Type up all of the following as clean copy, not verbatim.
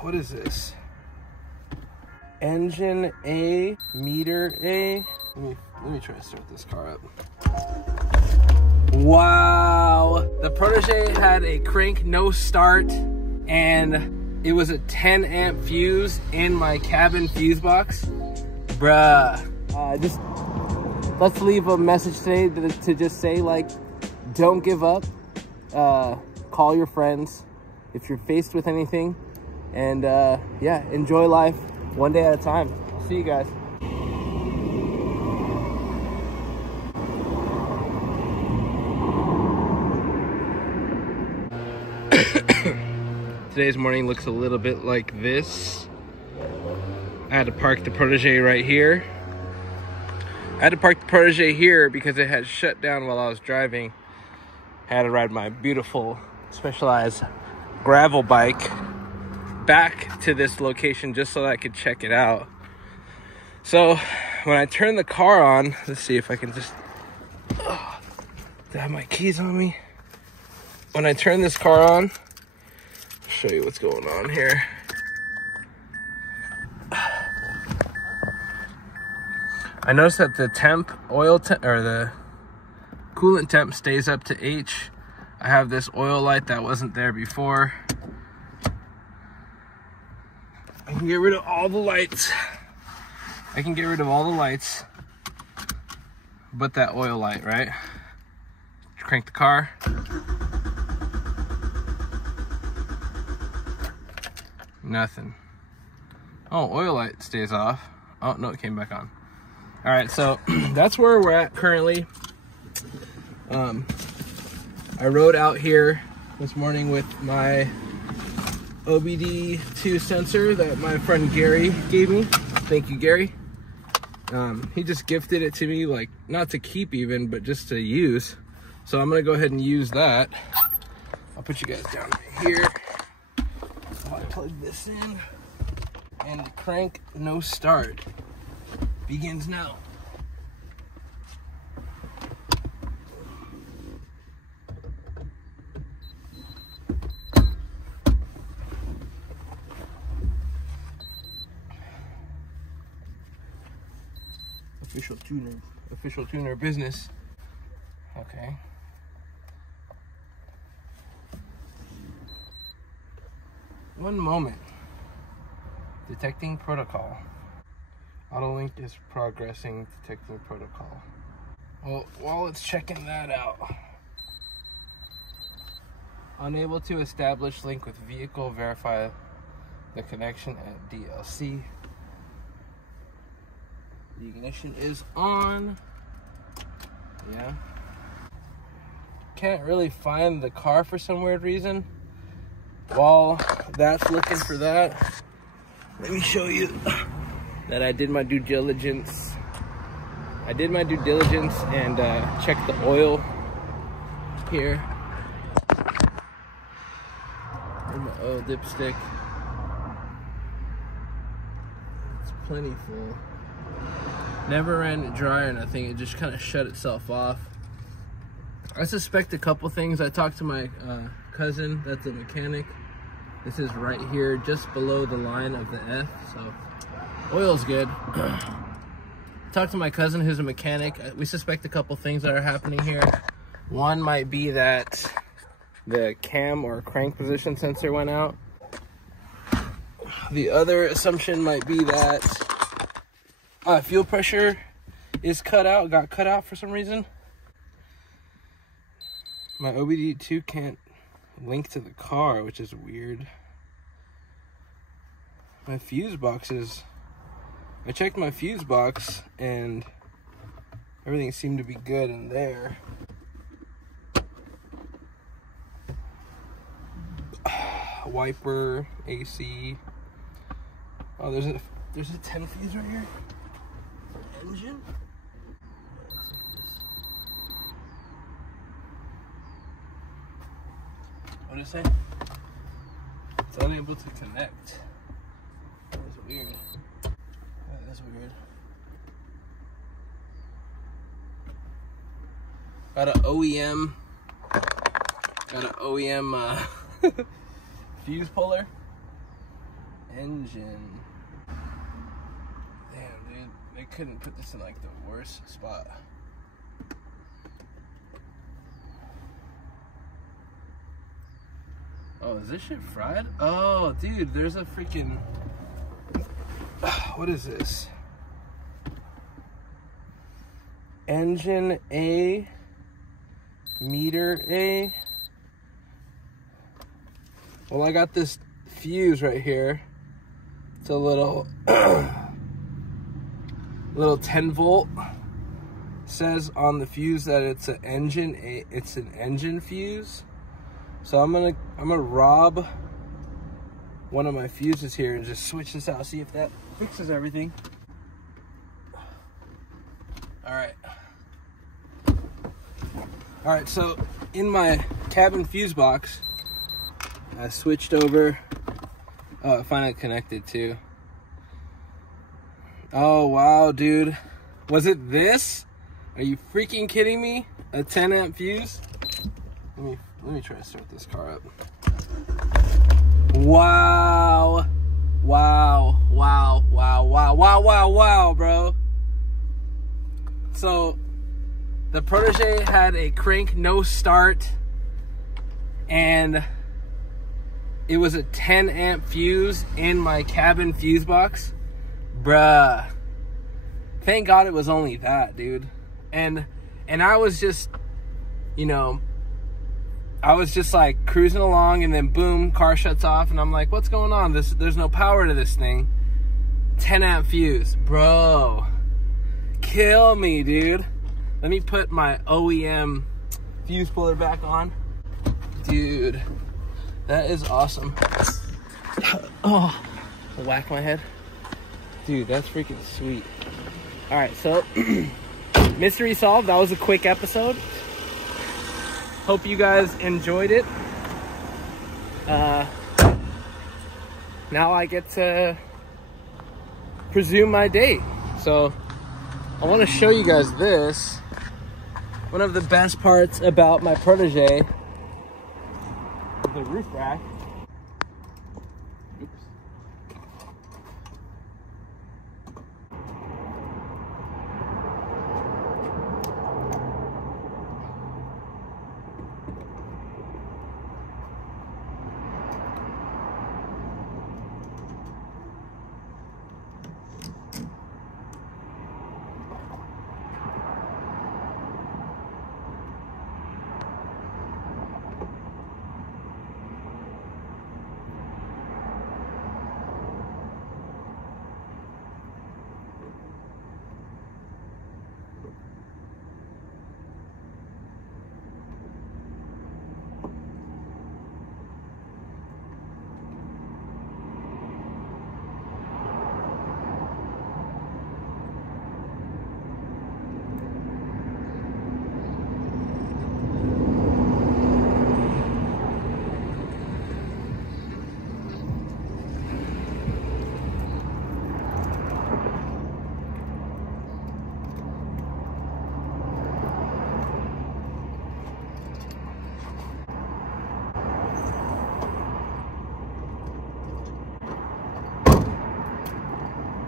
what is this? Engine A, meter A. Let me try to start this car up. Wow, the Protege had a crank no start, and it was a 10 amp fuse in my cabin fuse box. Bruh. Let's leave a message today to just say, like, don't give up. Call your friends if you're faced with anything, and yeah, enjoy life one day at a time. I'll see you guys. Today's morning looks a little bit like this. I had to park the Protege right here. I had to park the Protege here because it had shut down while I was driving. I had to ride my beautiful Specialized gravel bike back to this location just so that I could check it out. So when I turn the car on, let's see if I can just do I have my keys on me. When I turn this car on, I'll show you what's going on here. I noticed that the the coolant temp stays up to H. I have this oil light that wasn't there before. I can get rid of all the lights. But that oil light, right? Crank the car. Nothing. Oh, oil light stays off. Oh, no, it came back on. All right, so that's where we're at currently. I rode out here this morning with my OBD2 sensor that my friend Gary gave me. Thank you, Gary. He just gifted it to me, like, not to keep even, but just to use. So I'm gonna go ahead and use that. I'll put you guys down right here. I'll plug this in, and crank no start begins now. Official tuner business. Okay. One moment. Detecting protocol. Autolink is progressing, detecting protocol. Well, while it's checking that out. Unable to establish link with vehicle, verify the connection at DLC. The ignition is on. Yeah. Can't really find the car for some weird reason. While that's looking for that, let me show you that I did my due diligence. And checked the oil here. Where's my oil dipstick? It's plenty full. Never ran it dry or nothing. It just kind of shut itself off. I suspect a couple things. I talked to my cousin that's a mechanic. This is right here just below the line of the F, so oil's good. Talked to my cousin who's a mechanic. We suspect a couple things that are happening here. One might be that the cam or crank position sensor went out. The other assumption might be that fuel pressure is got cut out for some reason. My OBD2 can't link to the car, which is weird. My fuse boxes, I checked my fuse box and everything seemed to be good in there. Wiper, AC. Oh, there's a 10 fuse right here. Engine? What did it say? It's unable to connect. That was weird. That is weird. Got an OEM fuse puller. engine. Damn, dude, they couldn't put this in like the worst spot. Oh, is this shit fried? Oh, dude, there's a freaking... What is this? Engine A, meter A. Well, I got this fuse right here. It's a little, little 10 volt. Says on the fuse that it's an engine fuse. So I'm gonna rob one of my fuses here and just switch this out, see if that fixes everything. All right, so in my cabin fuse box, I switched over. Oh, it finally connected too. Oh, wow, dude. Was it this? Are you freaking kidding me? A 10 amp fuse? Let me try to start this car up. Wow. Wow, wow, wow, wow, wow, wow, wow, bro. So the Protege had a crank no start, and it was a 10 amp fuse in my cabin fuse box. Bruh. Thank God it was only that, dude. And I was just, you know, I was just like cruising along, and then boom, car shuts off, and I'm like, what's going on? There's no power to this thing. 10 amp fuse, bro. Kill me, dude. Let me put my OEM fuse puller back on. Dude, that is awesome. Oh, whack my head. Dude, that's freaking sweet. All right, so mystery solved. That was a quick episode. Hope you guys enjoyed it. Now I get to presume my day. So I want to show you guys this. One of the best parts about my Protege, the roof rack. Oops.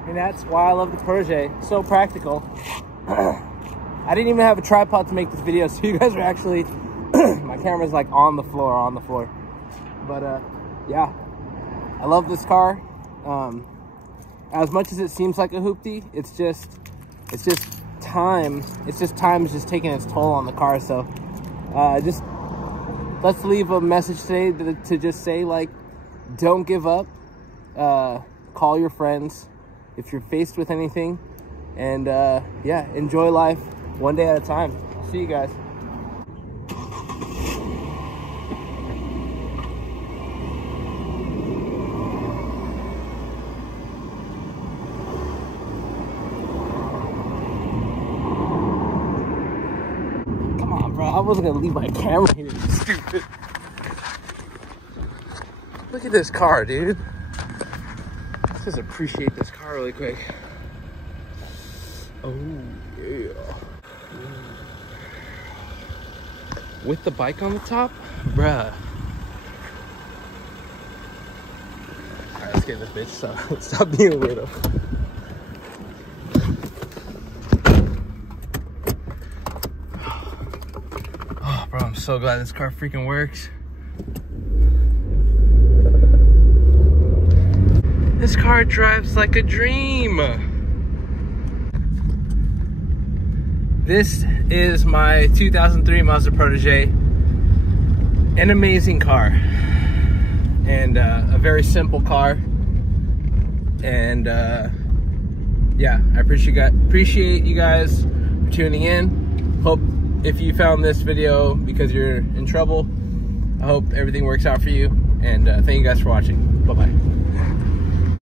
And that's why I love the Protege. So practical. I didn't even have a tripod to make this video, so you guys are actually, my camera's like on the floor. But yeah, I love this car. As much as it seems like a hoopty, it's just time. Time is just taking its toll on the car. So just let's leave a message today to just say, like, don't give up. Call your friends if you're faced with anything, and yeah, enjoy life one day at a time. I'll see you guys. Come on, bro. I wasn't gonna leave my camera here, you stupid. Look at this car, dude. Let's just appreciate this car really quick. Oh, yeah. With the bike on the top? Bruh. All right, let's scared this bitch, so stop being a weirdo. Oh, bro, I'm so glad this car freaking works. This car drives like a dream. This is my 2003 Mazda Protege. An amazing car. And a very simple car. And yeah, I appreciate you guys for tuning in. Hope if you found this video because you're in trouble, I hope everything works out for you. And thank you guys for watching. Bye-bye.